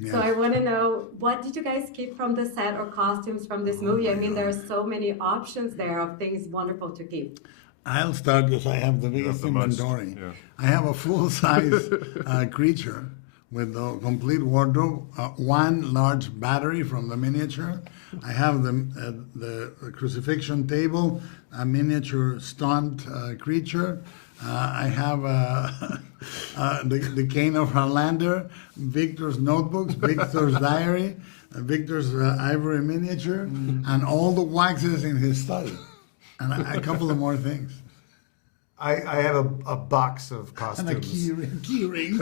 Yes. So I want to know, what did you guys keep from the set or costumes from this movie? I mean, there are so many options there of things wonderful to keep. I'll start because I have the You have biggest the most, inventory. yeah. I have a full-size creature with a complete wardrobe, one large battery from the miniature. I have the crucifixion table, a miniature stunt creature. I have the cane of Harlander, Victor's notebooks, Victor's diary, Victor's ivory miniature, and all the waxes in his study, and a couple of more things. I have a box of And a costumes. key ring.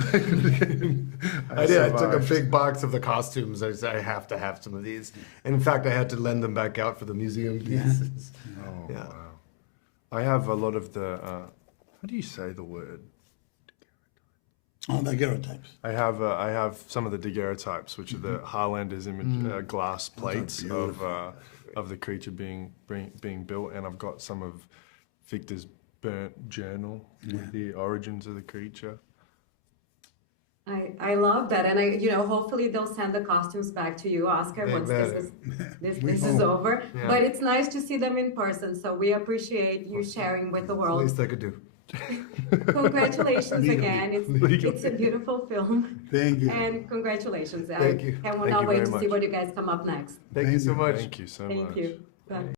I did. I took a survived. big box of the costumes. I said, I have to have some of these. And in fact, I had to lend them back out for the museum pieces. Oh, Yeah. wow. I have a lot of the, how do you say the word? Oh, the daguerreotypes. I have some of the daguerreotypes, which are the Harlander's image, glass plates of the creature being built, and I've got some of Victor's burnt journal with the origins of the creature. I love that, and hopefully they'll send the costumes back to you, Oscar, They once better. this is over. Yeah. But it's nice to see them in person, so we appreciate you sharing with the At world. least I could do. Congratulations Legally. again. It's a beautiful film, Thank you. and congratulations. Thank you. And we'll Thank not you wait very to see much. what you guys come up next. Thank you so much. Thank you so Thank much. you. Bye.